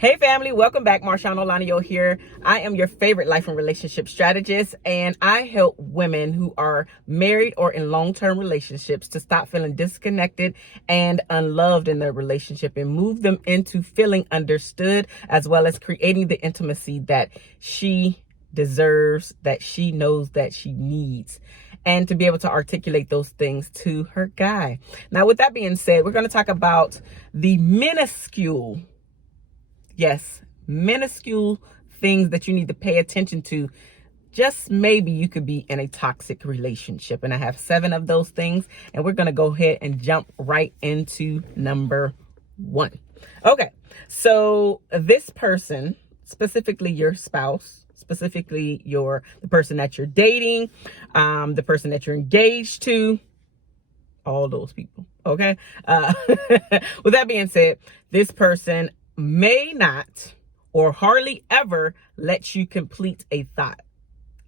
Hey family, welcome back. MarshaunO here. I am your favorite life and relationship strategist, and I help women who are married or in long-term relationships to stop feeling disconnected and unloved in their relationship and move them into feeling understood, as well as creating the intimacy that she deserves, that she knows that she needs, and to be able to articulate those things to her guy. Now, with that being said, we're going to talk about the minuscule things that you need to pay attention to. Just maybe you could be in a toxic relationship. And I have 7 of those things. And we're going to go ahead and jump right into number 1. Okay. So this person, specifically your spouse, specifically the person that you're dating, the person that you're engaged to, all those people. Okay. With that being said, this person may not or hardly ever let you complete a thought,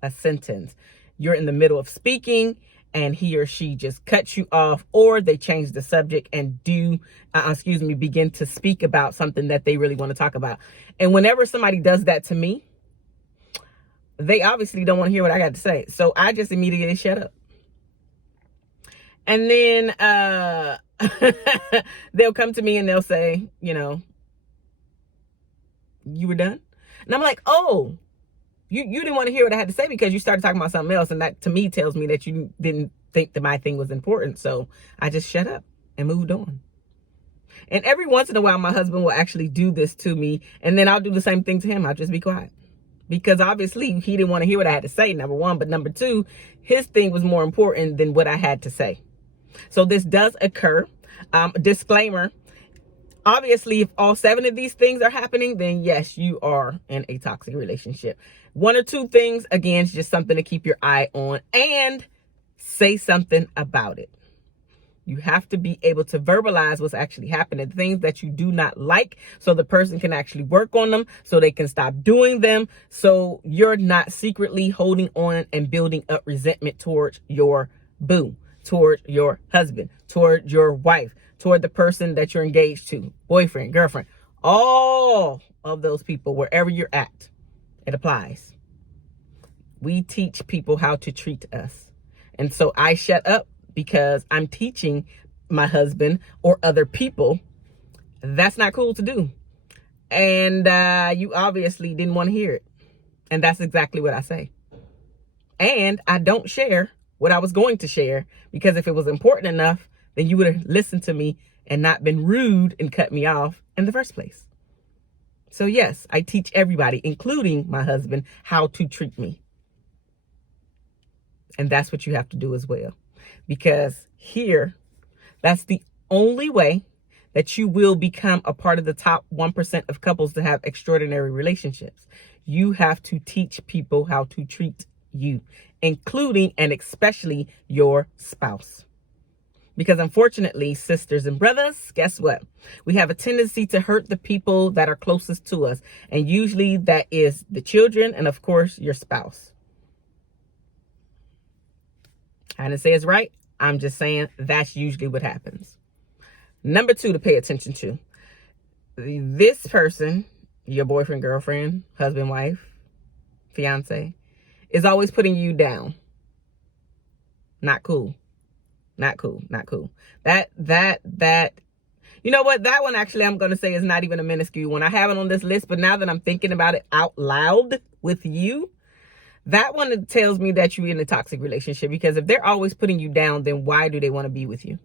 a sentence. You're in the middle of speaking and he or she just cuts you off, or they change the subject and begin to speak about something that they really want to talk about. And whenever somebody does that to me, they obviously don't want to hear what I got to say. So I just immediately shut up. And then they'll come to me and they'll say, you were done? And I'm like, oh, you didn't want to hear what I had to say because you started talking about something else. And that to me tells me that you didn't think that my thing was important. So I just shut up and moved on. And every once in a while, my husband will actually do this to me. And then I'll do the same thing to him. I'll just be quiet. Because obviously he didn't want to hear what I had to say, number 1. But number 2, his thing was more important than what I had to say. So this does occur. Disclaimer. Obviously, if all 7 of these things are happening, then yes, you are in a toxic relationship. 1 or 2 things, again, is just something to keep your eye on, and say something about it. You have to be able to verbalize what's actually happening, things that you do not like, so the person can actually work on them, so they can stop doing them, so you're not secretly holding on and building up resentment towards your boo, toward your husband, toward your wife, toward the person that you're engaged to, boyfriend, girlfriend, all of those people, wherever you're at, it applies. We teach people how to treat us. And so I shut up because I'm teaching my husband or other people that's not cool to do. And you obviously didn't want to hear it. And that's exactly what I say. And I don't share what I was going to share, because if it was important enough, then you would have listened to me and not been rude and cut me off in the first place. So yes, I teach everybody, including my husband, how to treat me. And that's what you have to do as well. Because here, that's the only way that you will become a part of the top 1% of couples to have extraordinary relationships. You have to teach people how to treat you, including and especially your spouse. Because unfortunately, sisters and brothers, guess what? We have a tendency to hurt the people that are closest to us. And usually that is the children and, of course, your spouse. I didn't say it's right. I'm just saying that's usually what happens. Number 2 to pay attention to. This person, your boyfriend, girlfriend, husband, wife, fiance, is always putting you down. Not cool. Not cool. Not cool. That, you know what? That one actually I'm going to say is not even a minuscule one. I have it on this list, but now that I'm thinking about it out loud with you, that one tells me that you're in a toxic relationship, because if they're always putting you down, then why do they want to be with you?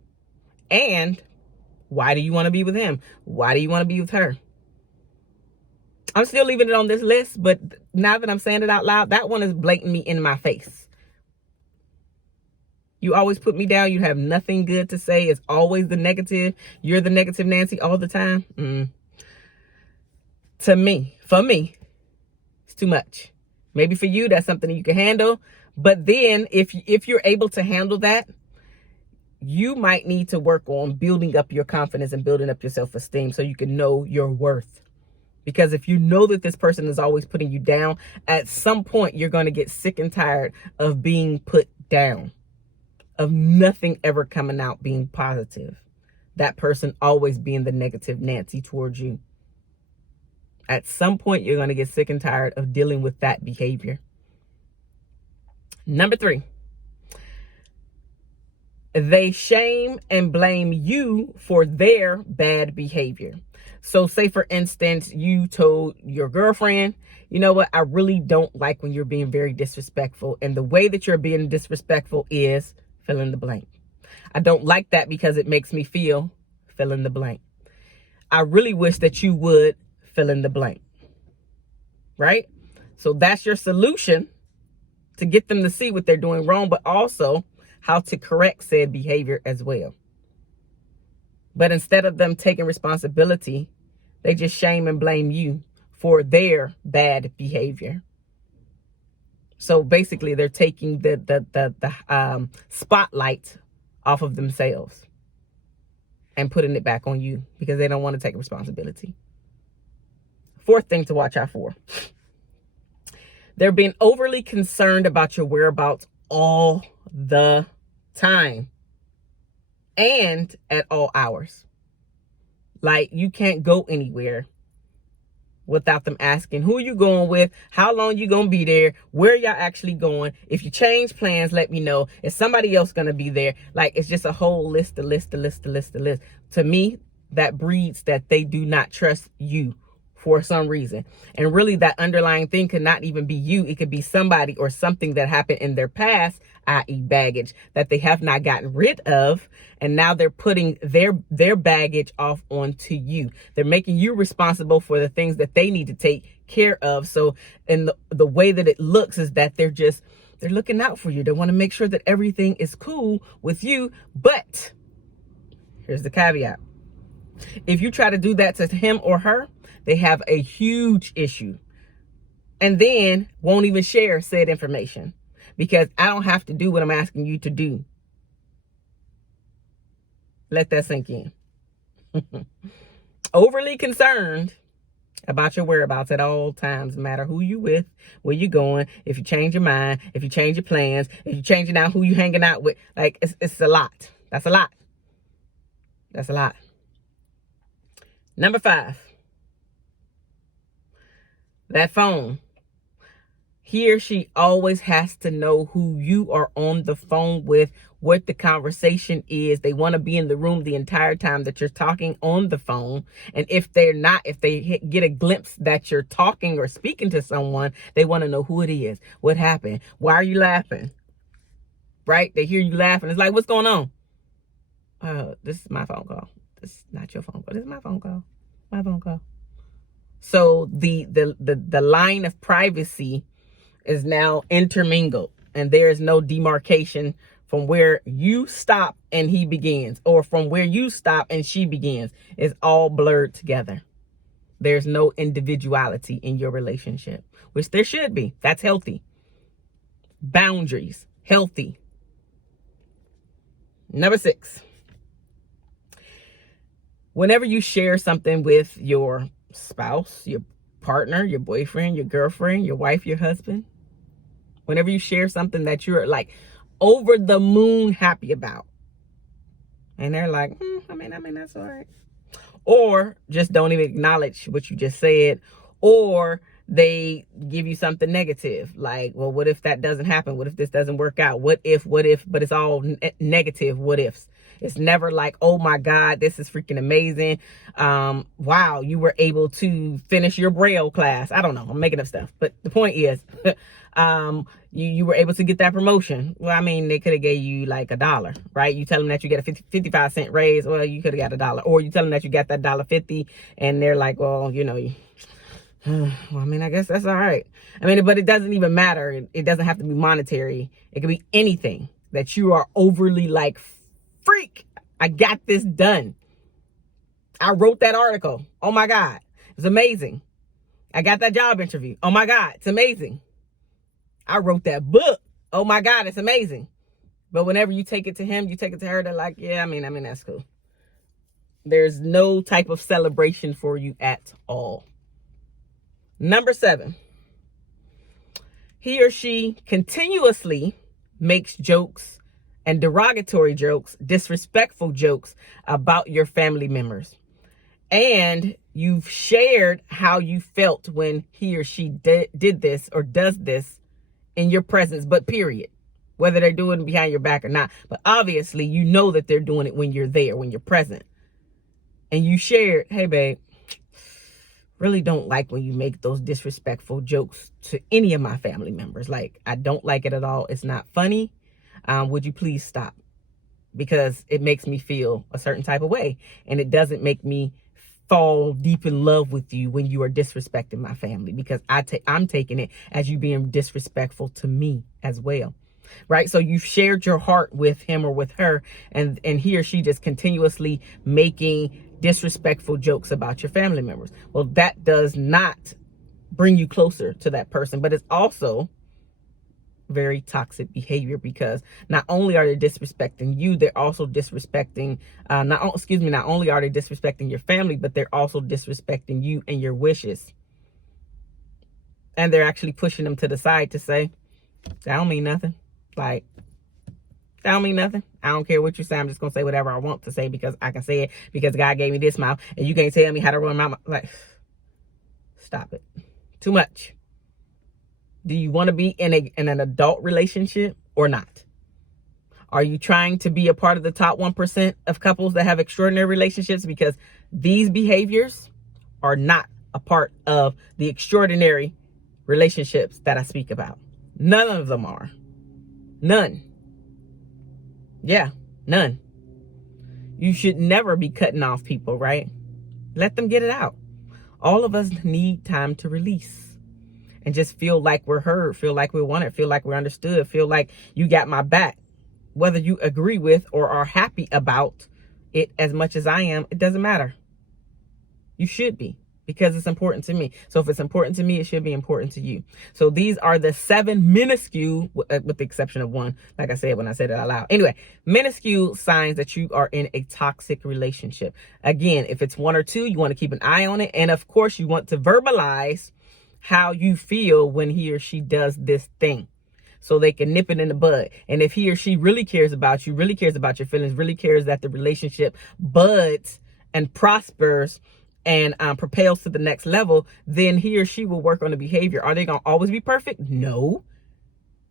And why do you want to be with him? Why do you want to be with her? I'm still leaving it on this list, but now that I'm saying it out loud, that one is blatantly in my face. You always put me down. You have nothing good to say. It's always the negative. You're the negative Nancy all the time. For me, it's too much. Maybe for you, that's something that you can handle. But then if you're able to handle that, you might need to work on building up your confidence and building up your self-esteem so you can know your worth. Because if you know that this person is always putting you down, at some point you're going to get sick and tired of being put down, of nothing ever coming out being positive. That person always being the negative Nancy towards you. At some point, you're going to get sick and tired of dealing with that behavior. Number 3, they shame and blame you for their bad behavior. So say, for instance, you told your girlfriend, you know what, I really don't like when you're being very disrespectful. And the way that you're being disrespectful is fill in the blank. I don't like that because it makes me feel fill in the blank. I really wish that you would fill in the blank. Right? So that's your solution to get them to see what they're doing wrong, but also how to correct said behavior as well. But instead of them taking responsibility, they just shame and blame you for their bad behavior. So basically, they're taking the spotlight off of themselves and putting it back on you because they don't want to take responsibility. 4th thing to watch out for. They're being overly concerned about your whereabouts all the time and at all hours. Like, you can't go anywhere without them asking, who you going with? How long you going to be there? Where y'all actually going? If you change plans, let me know. Is somebody else going to be there? Like, it's just a whole list. To me, that breeds that they do not trust you for some reason. And really, that underlying thing could not even be you. It could be somebody or something that happened in their past, i.e. baggage, that they have not gotten rid of. And now they're putting their baggage off onto you. They're making you responsible for the things that they need to take care of. So, and the way that it looks is that they're looking out for you. They want to make sure that everything is cool with you. But here's the caveat. If you try to do that to him or her, they have a huge issue and then won't even share said information because I don't have to do what I'm asking you to do. Let that sink in. Overly concerned about your whereabouts at all times, no matter who you with, where you going, if you change your mind, if you change your plans, if you changing out who you hanging out with. Like, it's a lot. That's a lot. That's a lot. Number 5. That phone. He or she always has to know who you are on the phone with, what the conversation is. They want to be in the room the entire time that you're talking on the phone. And if they get a glimpse that you're talking or speaking to someone, they want to know who it is. What happened? Why are you laughing? Right? They hear you laughing. It's like, what's going on? This is my phone call. This is not your phone call. This is my phone call. My phone call. So the line of privacy is now intermingled, and there is no demarcation from where you stop and he begins, or from where you stop and she begins. It's all blurred together. There's no individuality in your relationship, which there should be. That's healthy. Boundaries, healthy. Number 6. Whenever you share something with your spouse, your partner, your boyfriend, your girlfriend, your wife, your husband, whenever you share something that you're like over the moon happy about, and they're like, I mean, that's all right. Or just don't even acknowledge what you just said, or they give you something negative. Like, well, what if that doesn't happen? What if this doesn't work out? What if, but it's all negative what ifs. It's never like, oh my God, this is freaking amazing. Wow, you were able to finish your Braille class. I don't know, I'm making up stuff. But the point is, you were able to get that promotion. Well, I mean, they could have gave you like $1, right? You tell them that you get a 55-cent raise. Well, you could have got $1. Or you tell them that you got that $1.50, and they're like, well, you know, well, I mean, I guess that's all right. I mean, but it doesn't even matter. It doesn't have to be monetary. It could be anything that you are overly like, freak, I got this done. I wrote that article. Oh my God, it's amazing. I got that job interview. Oh my God, it's amazing. I wrote that book. Oh my God, it's amazing. But whenever you take it to him, you take it to her, they're like, yeah, I mean, that's cool. There's no type of celebration for you at all. Number 7, he or she continuously makes jokes and derogatory jokes, disrespectful jokes about your family members. and you've shared how you felt when he or she did this or does this in your presence, but period. Whether they're doing it behind your back or not. But obviously, you know that they're doing it when you're there, when you're present. And you shared, hey, babe, really don't like when you make those disrespectful jokes to any of my family members. Like, I don't like it at all. It's not funny. Would you please stop? Because it makes me feel a certain type of way. And it doesn't make me fall deep in love with you when you are disrespecting my family, because I'm taking it as you being disrespectful to me as well. Right? So you've shared your heart with him or with her, and he or she just continuously making disrespectful jokes about your family members. Well, that does not bring you closer to that person, but it's also very toxic behavior, because not only are they disrespecting you, they're also disrespecting not only are they disrespecting your family, but they're also disrespecting you and your wishes. And they're actually pushing them to the side to say, that don't mean nothing. Like, that don't mean nothing. I don't care what you say. I'm just gonna say whatever I want to say because I can say it, because God gave me this mouth, and you can't tell me how to run my mouth. Like, stop it. Too much. Do you want to be in an adult relationship or not? Are you trying to be a part of the top 1% of couples that have extraordinary relationships? Because these behaviors are not a part of the extraordinary relationships that I speak about. None of them are. None. Yeah, none. You should never be cutting off people, right? Let them get it out. All of us need time to release and just feel like we're heard, feel like we're wanted, feel like we're understood, feel like you got my back. Whether you agree with or are happy about it as much as I am, it doesn't matter. You should be, because it's important to me. So if it's important to me, it should be important to you. So these are the 7 minuscule, with the exception of one, like I said when I said it out loud. Anyway, minuscule signs that you are in a toxic relationship. Again, if it's 1 or 2, you want to keep an eye on it. And of course, you want to verbalize how you feel when he or she does this thing, so they can nip it in the bud. And if he or she really cares about you, really cares about your feelings, really cares that the relationship buds and prospers and propels to the next level, then he or she will work on the behavior. Are they going to always be perfect? No.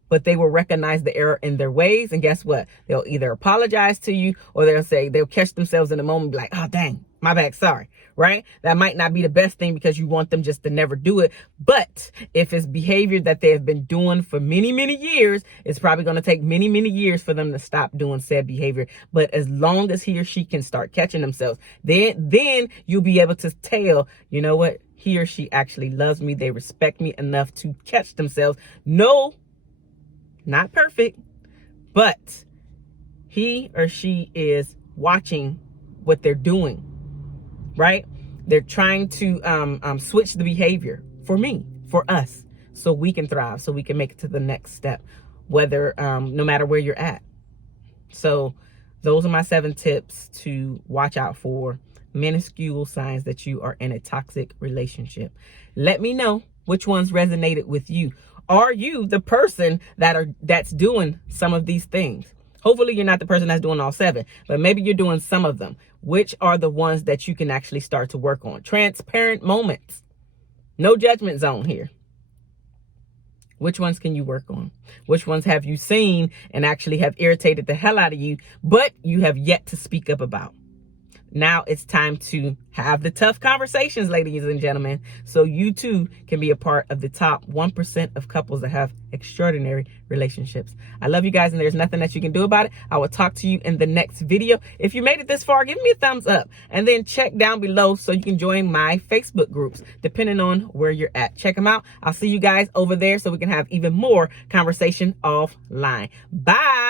But they will recognize the error in their ways. And guess what? They'll either apologize to you, or they'll catch themselves in a moment and be like, oh, dang, my bad, sorry. Right? That might not be the best thing, because you want them just to never do it. But if it's behavior that they have been doing for many, many years, it's probably going to take many, many years for them to stop doing said behavior. But as long as he or she can start catching themselves, then you'll be able to tell, you know what? He or she actually loves me. They respect me enough to catch themselves. No, not perfect, but he or she is watching what they're doing, right? They're trying to switch the behavior for me, for us, so we can thrive, so we can make it to the next step, whether no matter where you're at. So those are my 7 tips to watch out for minuscule signs that you are in a toxic relationship. Let me know which ones resonated with you. Are you the person that's doing some of these things? Hopefully you're not the person that's doing all 7, but maybe you're doing some of them. Which are the ones that you can actually start to work on? Transparent moments. No judgment zone here. Which ones can you work on? Which ones have you seen and actually have irritated the hell out of you, but you have yet to speak up about? Now it's time to have the tough conversations, ladies and gentlemen, so you too can be a part of the top 1% of couples that have extraordinary relationships. I love you guys, and there's nothing that you can do about it. I will talk to you in the next video. If you made it this far, give me a thumbs up, and then check down below so you can join my Facebook groups, depending on where you're at. Check them out. I'll see you guys over there so we can have even more conversation offline. Bye.